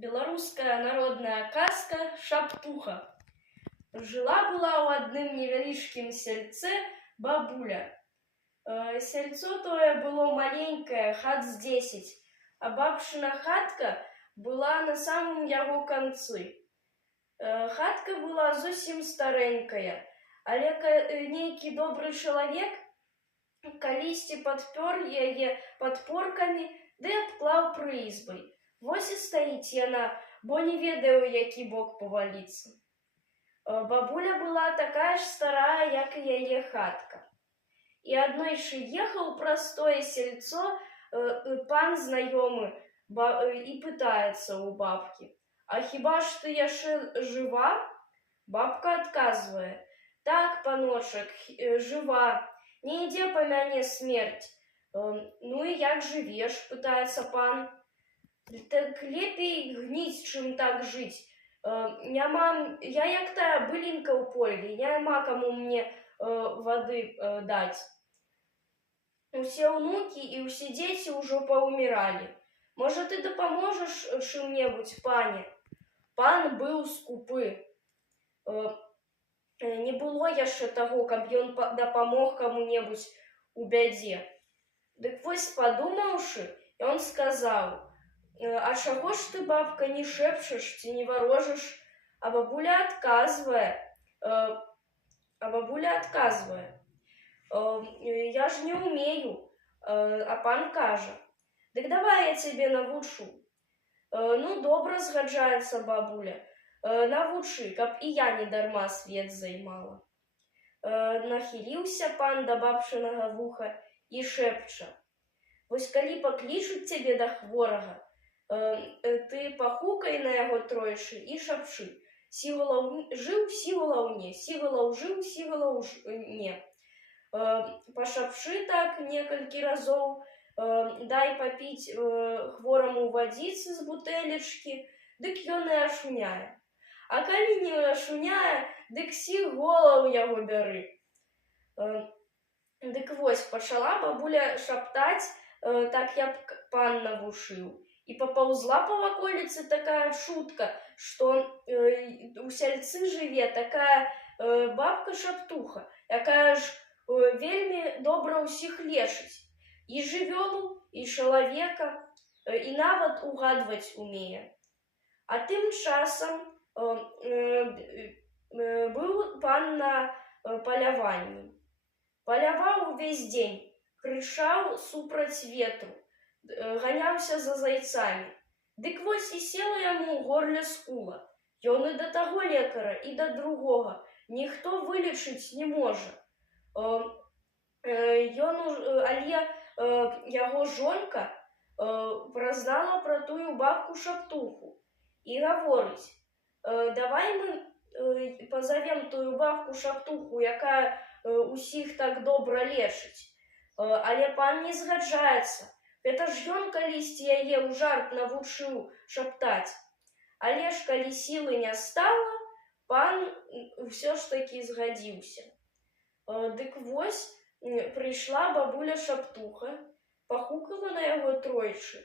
Беларуская народная казка «Шаптуха». Жила-была ў адным невялічкім сельце бабуля. Сельцо тое было маленькае, хат з 10, а бабшына хатка была на самым яго канцы. Хатка была зусім старэнькая, але нейкі добры чалавек калісьці падпёр яе падпоркамі ды абклаў прызбай. Вось і стаіць яна, бо не ведае, у які бок паваліцца. Бабуля была такая ж старая, як і яе хатка. І аднойчы ехаў праз тое сельцо пан знаёмы і пытаецца ў бабкі: «А хіба ж ты яшчэ жыва?» Бабка адказвае: «Так, паночак, жыва, не ідзе па мяне смерць». «Ну і як жывеш?» – пытаецца пан. «Так лепей гніць, чым так жыць. Я як тая былінка ў полі, няма каму мне вады даць. Усе ўнукі і ўсе дзеці ўжо паўміралі. Можа, ты дапаможаш чым-небудзь, пане?» Пан быў скупы. Не было яшчэ таго, каб ён дапамог каму-небудзь у бядзе. Дык вось, падумаўшы, ён сказаў: «А чаго ж ты, бабка, не шэпчаш ці не варожыш?» А бабуля адказвае: «Я ж не ўмею». А пан кажа: «Дык давай я цябе навучу». «Ну, добра», – згаджаецца бабуля, «навучы, каб і я не дарма свет займала». Нахіліўся пан да бабчынага вуха і шэпча: «Вось калі паклічуць цябе да хворага, ты пахукай на яго тройчы і шапчы: сігалаў жыў, сігалаў не, сігалаў жыў, сігалаў не. Пашапчы так некалькі разоў, дай папіць хвораму вадзіцы з бутэлечкі, дык ён і ашуняе. А калі не ашуняе, дык сіголаў яго бяры». Дык вось, пачала бабуля шаптаць, так як пан навушыў. І папаўзла па ваколіцы такая чутка, што у сяльцы жыве такая бабка-шаптуха, якая ж вельмі добра ўсіх лечыць. І жывёлу, і чалавека, і нават угадваць умее. А тым часам быў пан на паляванні. Паляваў увесь дзень, крычаў супраць ветру, ганяўся за зайцамі. Дык вось і села яму ў горле скула. Ён і да таго лекара, і да другога. Ніхто вылечыць не можа. Але яго жонка празнала пра тую бабку-шаптуху і гаворыць: «Давай мы пазавем тую бабку-шаптуху, якая усіх так добра лечыць». Але пан не згаджаецца. Гэта ж ён калісьці яе ў жарт навучыў шаптаць. Але ж калі сілы не стала, пан ўсё ж такі згадзіўся. Дык вось прыйшла бабуля-шаптуха, пахукала на яго тройчы,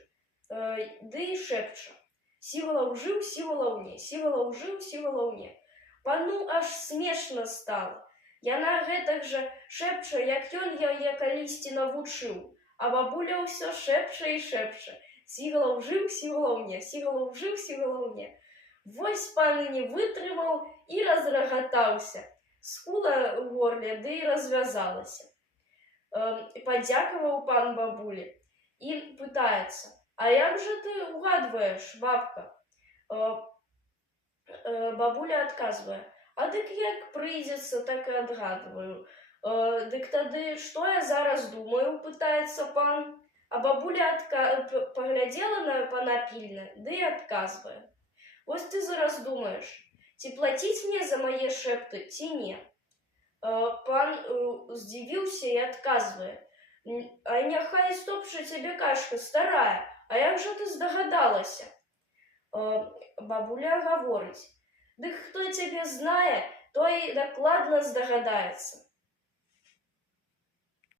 ды і шэпча: «Сігалаў жыў, сігалаў не, сігалаў жыў, сігалаў не». Пану аж смешна стала. Яна гэтак жа шэпча, як ён яе калісьці навучыў. А бабуля ўсё шэпча і шэпча: «Сігалаў жыў, сігалаў не, сігалаў жыў, сігалаў не». Вось пан і не вытрымаў і разрагатаўся. Скула ў горле ды і развязалася. Падзякаваў пан бабулі і пытаецца: «А як жа ты угадваеш, бабка?» Бабуля адказвае: «А дык як прыйдзецца, так і адгадваю». «Дык тады што я зараз думаю?» – пытаецца пан. А бабуля паглядзела на пана пільна, ды і адказвае: «Вось ты зараз думаеш, ці плаціць мне за мае шэпты, ці не?» Пан здзівіўся і адказвае: «А няхай стопча цябе кашка старая, а як жа ты здагадалася?» Бабуля гаворыць: «Дык хто цябе знае, той дакладна здагадаецца.